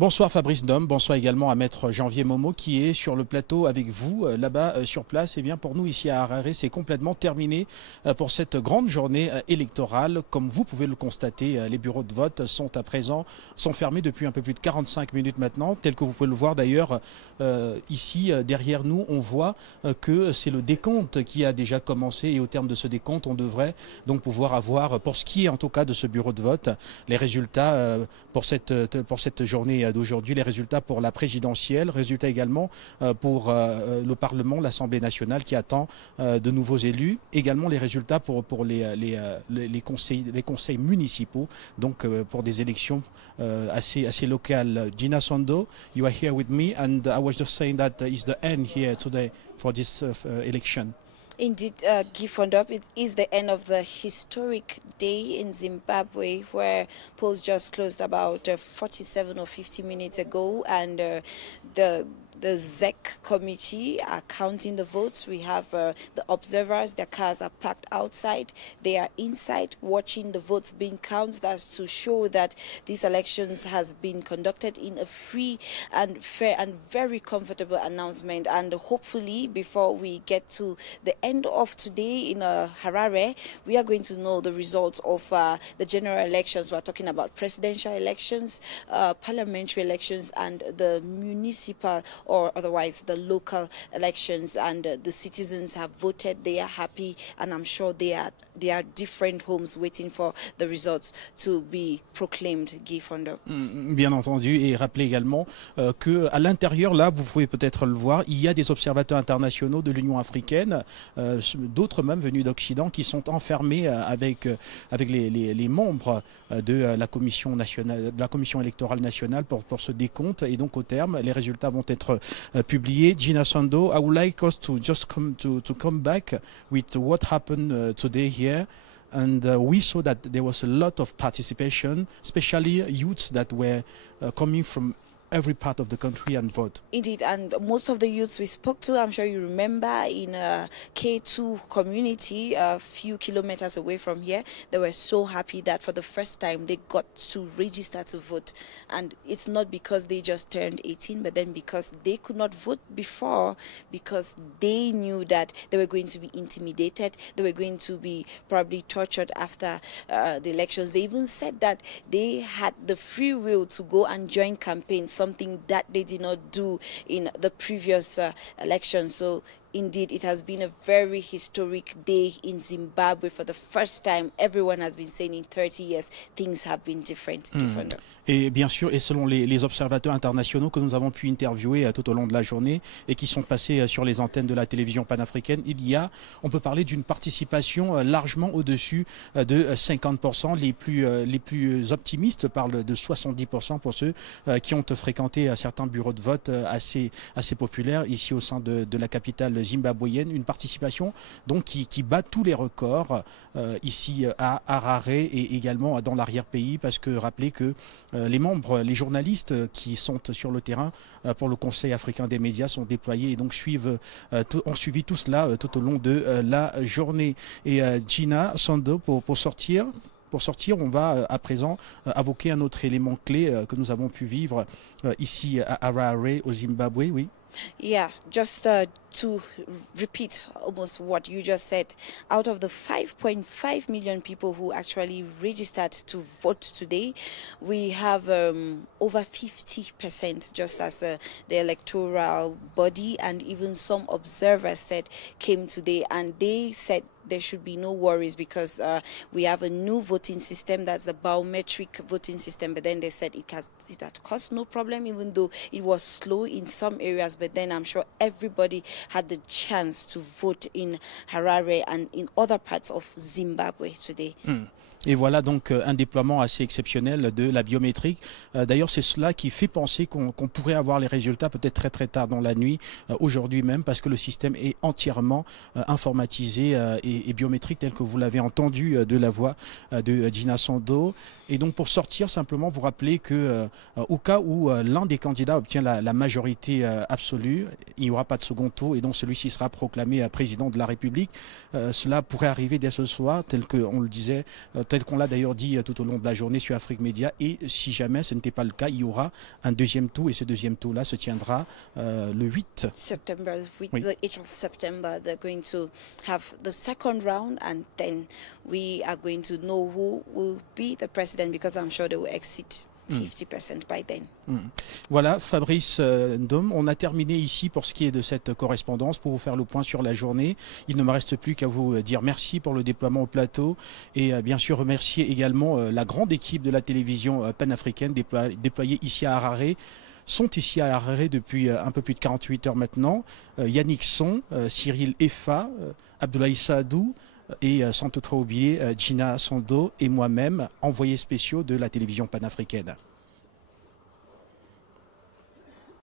Bonsoir Fabrice Dom, bonsoir également à Maître Janvier Momo qui est sur le plateau avec vous là-bas sur place. Et bien pour nous ici à Harare, c'est complètement terminé pour cette grande journée électorale. Comme vous pouvez le constater, les bureaux de vote sont à présent fermés depuis un peu plus de 45 minutes maintenant. Tel que vous pouvez le voir d'ailleurs ici derrière nous, on voit que c'est le décompte qui a déjà commencé et au terme de ce décompte, on devrait donc pouvoir avoir, pour ce qui est en tout cas de ce bureau de vote, les résultats pour cette journée d'aujourd'hui, les résultats pour la présidentielle, résultats également pour le Parlement, l'Assemblée nationale qui attend de nouveaux élus, également les résultats pour les conseils municipaux, donc pour des élections assez locales. Gina Sondo, you are here with me and I was just saying that it's the end here today for this election. Indeed, Guy Fondop, it is the end of the historic day in Zimbabwe where polls just closed about 47 or 50 minutes ago, and the ZEC committee are counting the votes. We have the observers, their cars are parked outside. They are inside watching the votes being counted. That's to show that these elections has been conducted in a free and fair and very comfortable announcement. And hopefully before we get to the end of today in Harare, we are going to know the results of the general elections. We're talking about presidential elections, parliamentary elections, and the municipal or otherwise the local elections, and the citizens have voted. They are happy, and I'm sure they are different homes waiting for the results to be proclaimed. Guy Fondo. Bien entendu, et rappelez également que à l'intérieur, là, vous pouvez peut-être le voir, il y a des observateurs internationaux de l'Union africaine, d'autres même venus d'Occident, qui sont enfermés avec les membres de la commission nationale, de la commission électorale nationale pour ce décompte. Et donc au terme, les résultats vont être publiés. Gina Sondo, I would like us to just come back with what happened today here. And we saw that there was a lot of participation, especially youths that were coming from every part of the country and vote. Indeed, and most of the youths we spoke to, I'm sure you remember, in a K2 community a few kilometers away from here, they were so happy that for the first time they got to register to vote. And it's not because they just turned 18, but then because they could not vote before, because they knew that they were going to be intimidated, they were going to be probably tortured after the elections. They even said that they had the free will to go and join campaigns, something that they did not do in the previous election. So indeed, it has been a very historic day in Zimbabwe. For the first time, everyone has been saying in 30 years, things have been different. Et bien sûr, et selon les observateurs internationaux que nous avons pu interviewer tout au long de la journée et qui sont passés sur les antennes de la télévision panafricaine, on peut parler d'une participation largement au-dessus de 50%. Les plus optimistes parlent de 70% pour ceux qui ont fréquenté certains bureaux de vote assez populaires ici au sein de la capitale zimbabwéenne. Une participation donc qui bat tous les records ici à Harare et également dans l'arrière-pays, parce que rappelez que les journalistes qui sont sur le terrain pour le Conseil africain des médias sont déployés et donc ont suivi tout cela tout au long de la journée. Et Gina Sondo, pour sortir, on va à présent évoquer un autre élément clé que nous avons pu vivre ici à Harare au Zimbabwe. Oui. Yeah, just to repeat almost what you just said, out of the 5.5 million people who actually registered to vote today, we have over 50%, just as the electoral body and even some observers said came today, and they said there should be no worries because we have a new voting system, that's the biometric voting system. But then they said it had caused no problem, even though it was slow in some areas. But then I'm sure everybody had the chance to vote in Harare and in other parts of Zimbabwe today. Et voilà donc un déploiement assez exceptionnel de la biométrique. D'ailleurs, c'est cela qui fait penser qu'on pourrait avoir les résultats peut-être très tard dans la nuit, aujourd'hui même, parce que le système est entièrement informatisé et biométrique, tel que vous l'avez entendu de la voix de Gina Sondo. Et donc pour sortir, simplement vous rappeler que au cas où l'un des candidats obtient la majorité absolue, il n'y aura pas de second tour et donc celui-ci sera proclamé président de la République. Cela pourrait arriver dès ce soir, tel qu'on le disait tel qu'on l'a d'ailleurs dit tout au long de la journée sur Afrique Média. Et si jamais ce n'était pas le cas, il y aura un deuxième tour et ce deuxième tour-là se tiendra le 8 September. Oui. The 8th of September, they're going to have the second round, and then we are going to know who will be the president, because I'm sure they will exceed 50% by then. Voilà, Fabrice Ndom, on a terminé ici pour ce qui est de cette correspondance, pour vous faire le point sur la journée. Il ne me reste plus qu'à vous dire merci pour le déploiement au plateau et bien sûr remercier également la grande équipe de la télévision panafricaine déployée ici à Harare. Sont ici à Harare depuis un peu plus de 48 heures maintenant. Yannick Son, Cyril Effa, Abdoulaye Saadou, et sans toutefois oublier Gina Sondo et moi-même, envoyés spéciaux de la télévision panafricaine.